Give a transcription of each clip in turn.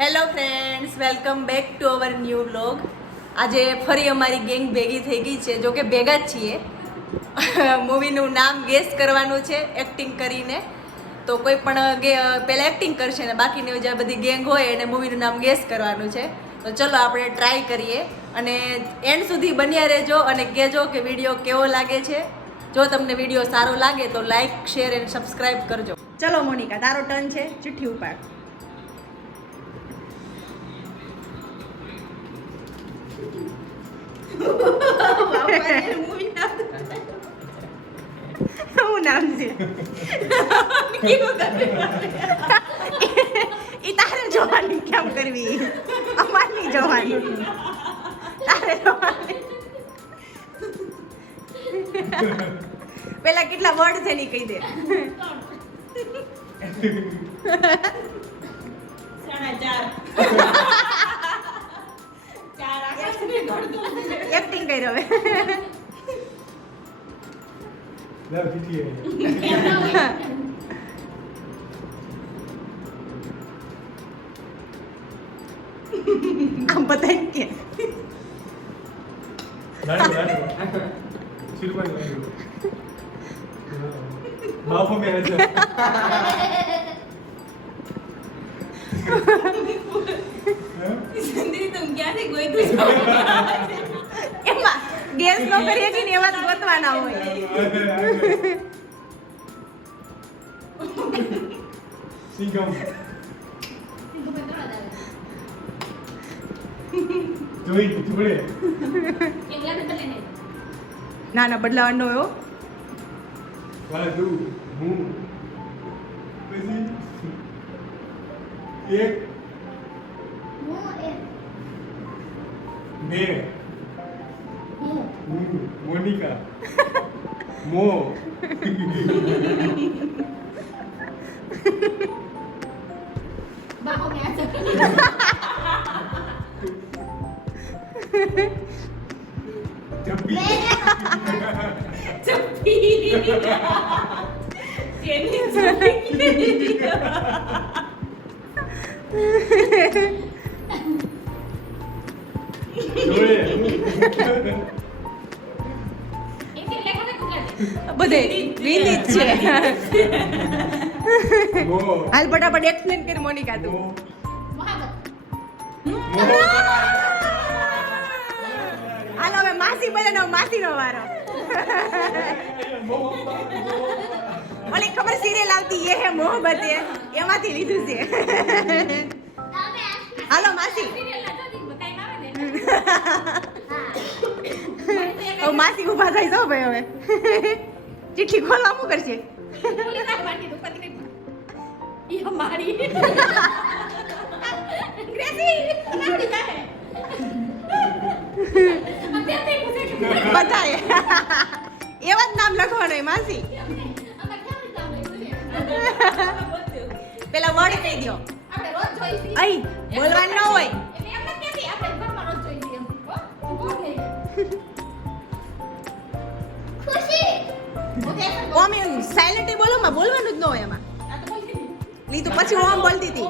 Hello friends, welcome back to our new vlog. આજે ફરી અમારી ગેંગ ભેગી થઈ ગઈ છે. જો કે ભેગા જ છીએ. મૂવીનું નામ ગેસ કરવાનું છે એક્ટિંગ કરીને. તો કોઈ પણ પહેલાં એક્ટિંગ કરશે ને બાકીની જે બધી ગેંગ હોય એને મૂવીનું નામ ગેસ કરવાનું છે. તો ચલો આપણે ટ્રાય કરીએ અને એન્ડ સુધી બન્યા રહેજો અને કહેજો કે વિડીયો કેવો લાગે છે. જો તમને વિડીયો સારો લાગે તો લાઈક, શેર અને સબસ્ક્રાઇબ કરજો. ચલો મોનિકા, તારો ટર્ન છે. ચિઠ્ઠી ઉપાડ. શું નામ છે? ઈ તારે જોવાની કેમ કરવી? અમારી જોવાની. તારે જોવાની. પેલા કેટલા વર્ડ છે ની કહી દે. એક્ટિંગ કરી હવે. આમ બતાવી કે बापू में ऐसा जिंदगी तुम क्या से कोई कुछ એમાં ગેસ નો કરીએ કે ને એવા જ ગોતવાના હોય. सिंघम जोई जोड़े इंग्लैंड में लेने ના ના બદલાવાનો એવો. वाला दू मुंह પછી એક બે મોનિકા મો बाहों में ऐसा जब्बी चप्पी चेनी चप्पी જોડે इनके लेखा में कुछ બધે વિંદી જ છે. મો હાલ ફટાફટ એક્સપ્લેન કરી મોનિકા તું. મો હાલો હવે માસી બોલે ને માસીનો વારો. ઓલી ખબર સિરિયલ આવતી એ હે મોહબ્બત એમાંથી લીધું છે. હાલો માસી. હવે માસી ઊભા થાય છો ભાઈ. હવે ચિઠ્ઠી ખોલવા શું કરશે? બધાએ એવા જ નામ લખવાનું હોય માસી. પેલા વર્ડ કહી દો. અહીં બોલવાનું ન હોય. ઓમ સાયલેન્ટ બોલો માં બોલવાનું જ ન હોય એમાં. લીધું પછી ઓમ બોલતી હતી.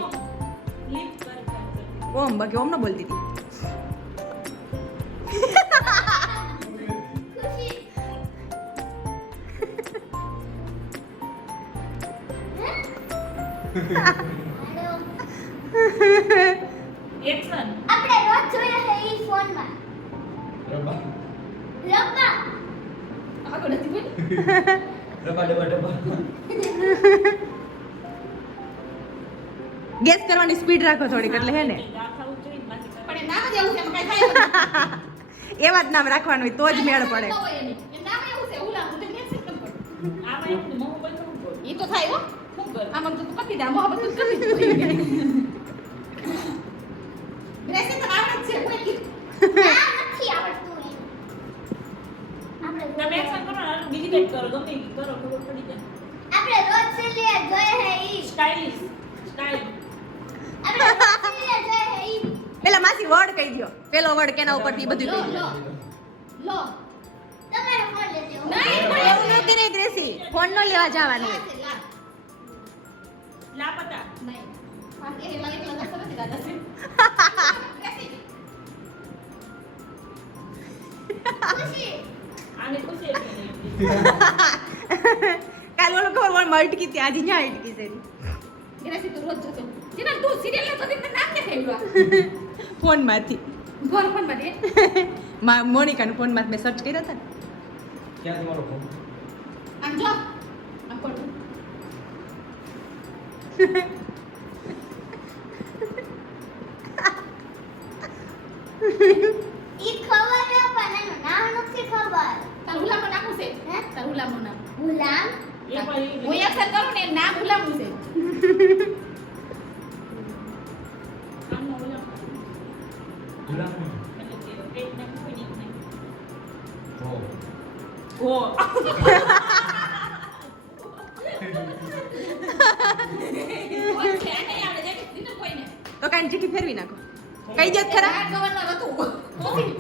ઓમ બાકી ઓમ ન બોલતી હતી. एक्शन આપણે રોજ જોઈએ છે ઈ ફોનમાં રબા રબ્બા आगो નથી બોલ રબા ડબા ડબા ગેસ કરવાની સ્પીડ રાખો થોડીક એટલે હે ને પણ નામ જ એવું છે એમાં કાઈ થાય એવા જ નામ રાખવાનું હોય તો જ મેળ પડે. નામ એવું છે ઓલા હું તમને સિસ્ટમ પર આમાં એક મોહબ્બત નું બોલ ઈ તો થાય હો શું કર આમાં તો પતી જાય મોહબ્બત તો કરી ગ્રેસી તો આવડત છે કોઈ ના નથી આવડતું એ આપણે તમે એક્શન કરો ને બીજી કઈ કરો ગમે ઈ કરો ખબર પડી જાય આપણે રોજ સિરિયલ જોઈએ છે ઈ સ્ટાઇલિશ સ્ટાઇલ આપણે રોજ સિરિયલ જોઈએ છે ઈ પેલા માસી વર્ડ કહી દો. પેલો વર્ડ કેના ઉપરથી બધું કહી દો. લો તમારો ફોન લેજો નહીં એવું નથી રે ગ્રેસી. ફોન નો લેવા જવાનું હોય. લાપતા નહીં આ એકલા એકલા દસ નથી દાદા છે ખુશી આને ખુશી એટલે કાલ ઓલો ખબર મને અટકી હતી આજે ન્યા અટકી છે ગ્રેસી તો રોજ જોતો જેના તું સિરિયલ ના જોતી નામ કે થયું ફોનમાંથી ગોર ફોન માં દે મોનિકાના ફોનમાં મેં સર્ચ કર્યા હતા ને ક્યાં તમારો ફોન આમ જો આમ કોણ ઈ ખબર છે પણ એનું નામ નથી ખબર તાર હુલામો નાખું છે હે? તાર હુલામો નામ ગુલામ હું એક્શન કરું ને એનું નામ હુલામું છે આમનો હુલામો ગુલામ એટલે કે પેટ ને કોઈ નહીં ઓ ઓ તો કાંઈ ચીઠી ફેરવી નાખો કઈ દેત ખરા લાડ ગવર્નર હતું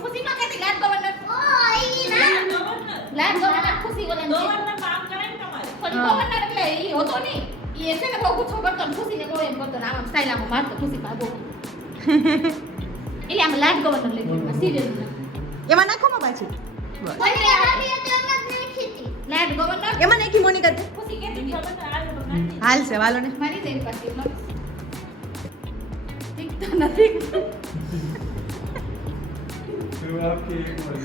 ખુશી માં કહેતી લાડ ગવર્નર ઓ ઈ ના લાડ ગવર્નર ખુશી ઓલા ગવર્નર કામ કરે ને તમારે ગવર્નર એટલે ઈ હોતો નહીં ઈ છે ને બહુ ગુસ્સો કરતો ને ખુશીને બહુ એમ કરતો ને આમ સ્ટાઈલ આમ મારતો ખુશી પાછો એટલે આમ લાડ ગવર્નર લઈ ગયો સિરિયલ એમાં નાખો માં પાછી મને આવી હતી એમ જ નહીં ખીતી લાડ ગવર્નર એમાં નાખી મોનિકા તે ખુશી કહેતી હતી હાલ છે વાલો ને મારી તેરી પાસે એટલો ઠીક તો નથી તો આપકે એક બાર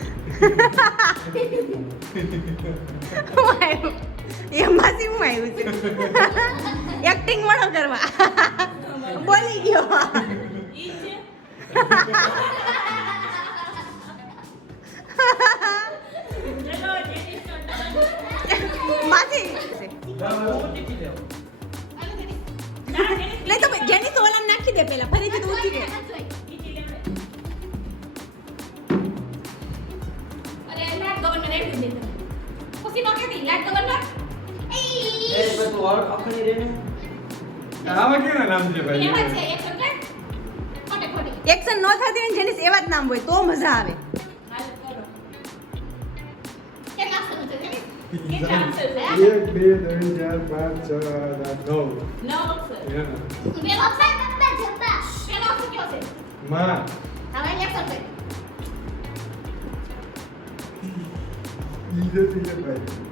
હું આવ્યું એમાંથી હું આવ્યું છે એક્ટિંગ વાળો કરવા બોલી ગયો ઈ છે ચલો જેની માથી હું ટીપી દેવ એટલે તો જેની તો ઓલામ નાખી દે પેલા ફરીથી તો ઊંચી ગઈ અરે લાડ ગવર્નર એટલું જ દે ખુશી નો કહેતી લાડ ગવર્નર એ બધું ઓર અખણી રે ને આમાં કેવા નામ છે ભાઈ એવા છે એક કર ખોટે ખોટી એક્શન ન થતી હોય ને જેની એવા જ નામ હોય તો મજા આવે હાલ કરો કેટલા અક્ષર છે જેની કેટલા અક્ષર છે 1 2 3 4 5 6 7 9 અક્ષર 9 બે અક્ષર બધા જતા પેલો અક્ષર કયો છે માં હવે એક અક્ષર છે ઈજો તીજે ભાઈ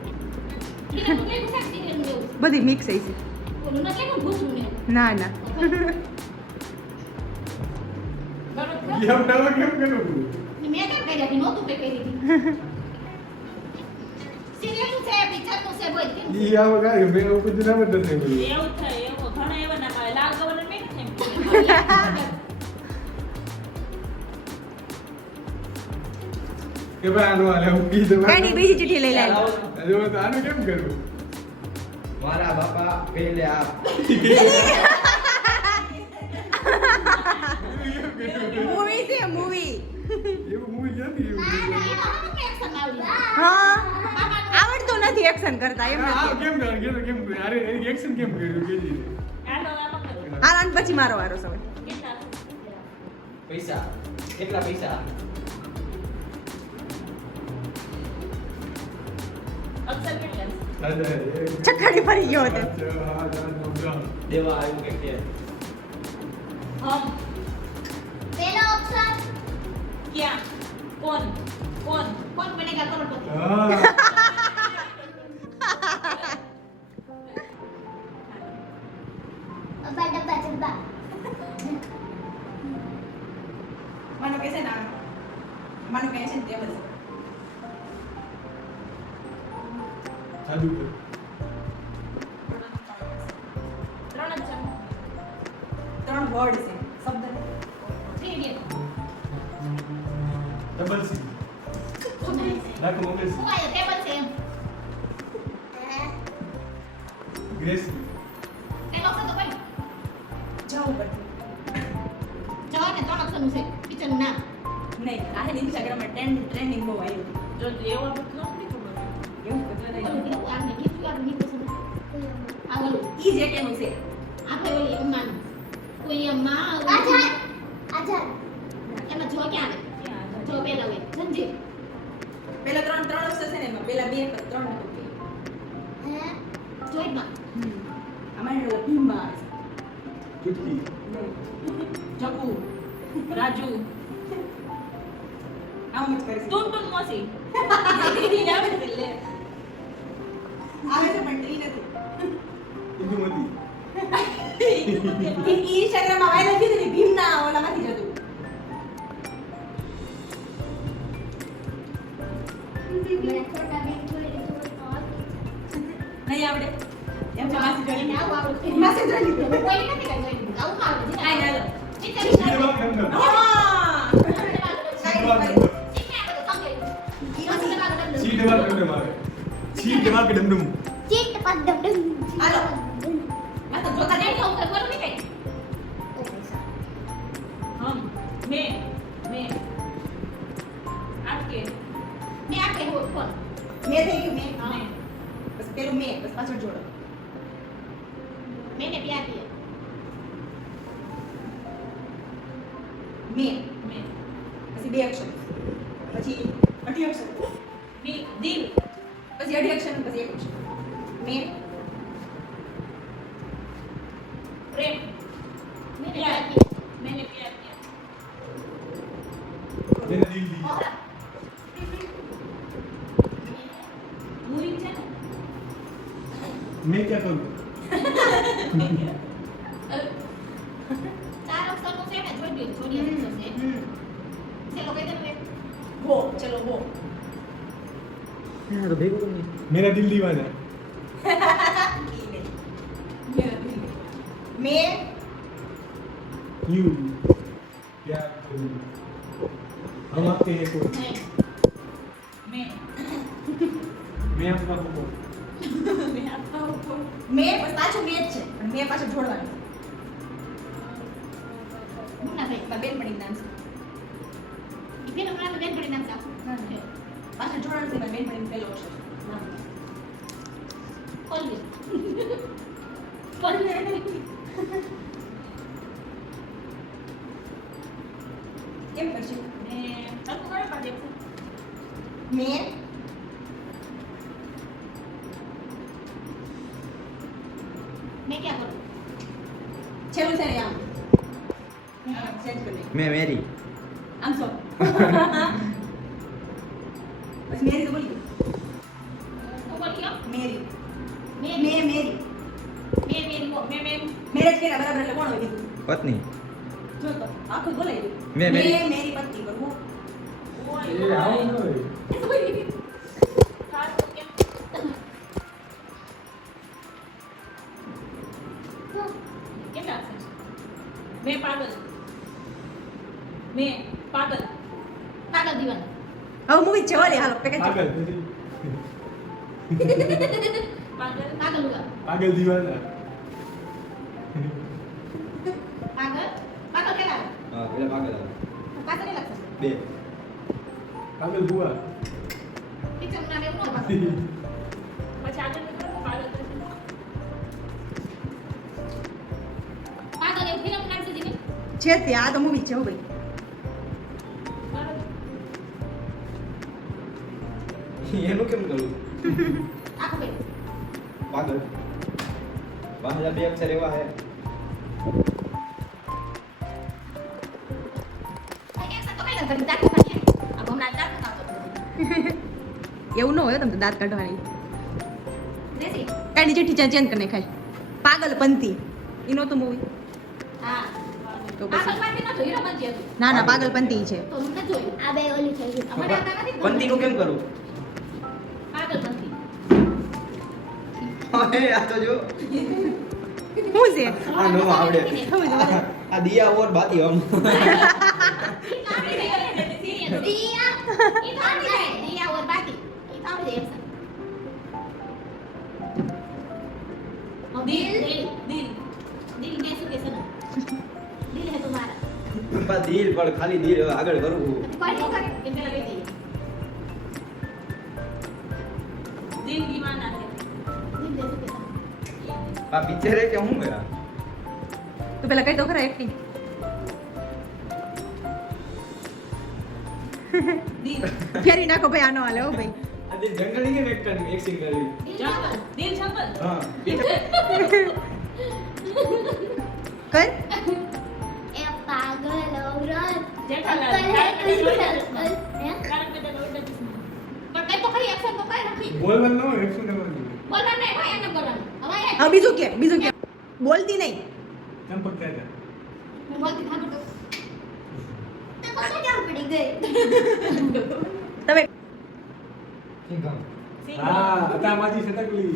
એને મુકે કુસા સિરિયલ નું એવું બધી મિક્સ થઈ છે ઓલું ન કેવું ભૂતું ને ના ના બરોબર યમ નામ કેમ કરું મેં કેમ કરી હતી નહોતું કે કરી હતી સિરિયલ નું છે પિક્ચર નું છે બોલ કેમ ઈ આ વગા મે ઉપર નામ જ નથી બોલ્યું એવું થાય એવું ઘણા એવા નામ આવે લાલ ગવર્નર મેં કેમ કે ભાઈ આનો આલે હું કી દે કઈ નહીં બીજી ચીઠી લઈ લાવી અરે હું તો આનું કેમ કરું મારા બાપા પહેલે આ મૂવી છે મૂવી એવું મૂવી ક્યાંથી એવું હા આવડતું નથી એક્શન કરતા એમ આ નથી કેમ કર કેમ અરે એક્શન કેમ કર્યું કેજી હાલ આને પછી મારો વારો સમય પૈસા કેટલા પૈસા ચક્કડી ફરી ગયો હતો દેવા આવ્યું કે કે પેલો અક્ષર ક્યાં કોણ કોણ કોણ બનેગા કરોડપતિ અબ્બા ડબ્બા જબ્બા માનો કે છે ને માનો કે છે ને ટેબલ ચાલુ કર ત્રણ જ ત્રણ વર્ડ છે શબ્દ three idiot double C lakh mobile શું આયો ટેબલ છે એમ ગ્રેસ એનો અક્ષર તો કઈ જવું પડે જવાબ ને ત્રણ અક્ષરનું છે પિક્ચર નું નામ નહીં આ ઇન્સ્ટાગ્રામમાં ટ્રેન્ડિંગ બહુ આવ્યું જો એવો બધું નથી ખબર એવું બધું ઓલું કેવું આને ગીત ગાવાનું ગીત પસંદ આ ઓલું ઈ જે કેનું છે આપણે ઓલી અમાનું કોઈ અમા આઝાદ આઝાદ એમાં જો ક્યાં આવે જો પેલા હોય જંજીર પેલા ત્રણ અક્ષર છે ને એમાં પેલા બે ત્રણ હે જોઈમાં અમારે ભીમમાં આવે છે કુટકી જકુ રાજુ આમ જ કરીશ. ટુન ટુન મોસી આવે છે લે. આવે છે પણ ઈ નથી. ઇન્દુમતી ઈ ઇન્સ્ટાગ્રામમાં વાયરલ થયું ને ભીમના ઓલામાંથી જ હતું. મેં છોટા બેન જોઈ નહીં આવડે એમ તો માસી જોઈ એને લીધું. આવું આવડે માસી જોઈ લીધું. કોઈ નથી કઈ જોઈ લીધું. આવું આવડે છે. આય ના લો. સીધવા કેમ હા. સીધવા કેમ મારે સીધવા કે ડમડમ ચીટ પદ ડમ હાલો. આ તો જોતા નહીં આવું કરું નહીં કઈ હમ મેં આપકે મેં આપકે હો કોણ મેં થઈ ગયું મેં. હા બસ પેલું મેં બસ પાછળ જોડો. मैंने प्यार किया મેં मैं પછી બે અક્ષર પછી અઢી અક્ષર दिल પછી અઢી અક્ષર પછી એક અક્ષર મેં प्रेम मैंने प्यार किया मैंने प्यार किया મેને દિલ દી और मूवी છે ને मैं क्या करूं ચાર અક્ષરનું છે ને જોડી અક્ષર છે ચલો કહી દે ને હો ચલો હો. તો ભેગું કેમ નહીં? मेरा दिल दीवाना મેં यू क्या करूं हम आपके हैं कोई નહીં મેં मैं आपका को મેં આપતા હું મેં બસ પાછું મેં જ છે પણ મેં પાછું જોડવાનું મુન્ના ભાઈ મારી બેનપણીનું નામ છે. ઈ પેલો નામ બેન પડી નામ છે પાછું જોડવાનું છે મારી બેનપણીનું પહેલો અક્ષર નામ. કોલવી કોલવી કેમ કરશું? મેં તરફ કરે પાડે મેં मैं क्या करूं છેલ્લું છે ને આમ ચેન્જ કરી દઈએ. મેં મેરી આમ સો બસ મેરી તો બોલી तो बोल क्या મેરી मैं મેં મેરી मैं मेरी को मैं મેરેજ કર્યા બરાબર એટલે કોણ હોય કીધું પત્ની જો તો આખું બોલાઈ ગયું. મેં મેરી- મેં મેરી પત્ની કરવું ये आओ ना ऐसे कोई नहीं खास क्या કેટલા છે मैं पागल पागल दीवाना હવે મૂવી છે ઓલી હાલો પેકેજ पागल पागल हुआ पागल दीवाना पागल क्या હા પેલા પાગલ આવે. पागल नहीं लगता બે पागल हुआ पिक्चर में नाम है પછી આગળ નીકળો પાગલ પાગલ એ ફિલ્મ નામ છે જીની છે તે આ તો મૂવી છે હો ભાઈ. એનું કેમ કરું આખો ભાઈ પાગલ બાંધલા બે અક્ષર એવા હે એક સાથ તો કઈ ના કરી દાંત કાઢીએ આ હમણાં દાંત કાઢતો એવું ન હોય તમે તો દાંત કાઢવાની દેસી કાંઈ નીચે ટીચર ચેન્જ કરી નાખાય. પાગલપંતી એનો તો મૂવી હા તો તો પછી? પાગલ પાટી ન જોઈ રમત જે ના ના પાગલપંતી છે. તો મને જોયું આ બે ઓલી થઈ ગઈ અમારે આતા નથી પંતીનું કેમ કરું પાગલ પંતી હવે આ તો જો શું છે? આ નો આવડે આ દિયા ઓર બાતી હમ ઈ કાપી દે સિરિયસ દિયા ઈ કાપી દે દિયા ઓર બાકી ઈ કાપી દે એક સાથ दिल दिल दिल दिल में सुके सना दिल है तुम्हारा બસ દિલ પણ ખાલી દિલ હવે આગળ કરવું कोई नहीं करे कि मेरा बेटी दिल दीवाना है दिल दे सुके सना આ પિક્ચર હે કે હું મેરા તો પેલા કઈ તો ખરા એક્ટિંગ. दिल ફેરી નાખો ભાઈ આનો હાલે હો ભાઈ. આ દિલ જંગલ ની કેમ એક્ટિંગ કરી दिल जंगल હા કરો કઈ એ પાગલ ઔરત જેઠાલાલ. અક્કલ હે તુझी અક્કલ હે તારક મહેતા કા ઉલ્ટા ચશ્મા. પણ કઈ તો ખરી એક્શન તો કઈ નથી. બોલવાનું ન હોય, એકસો લેવાનું. બોલવાનું નહીં, ભાઈ એને બોલવાનું. હવે એ હા બીજું કે બોલતી નહીં ચંપક દાદા. હું બોલતી થાકું તો. તો કોને કેમ પડી ગઈ તમે હા, હતા માજી સતકલી.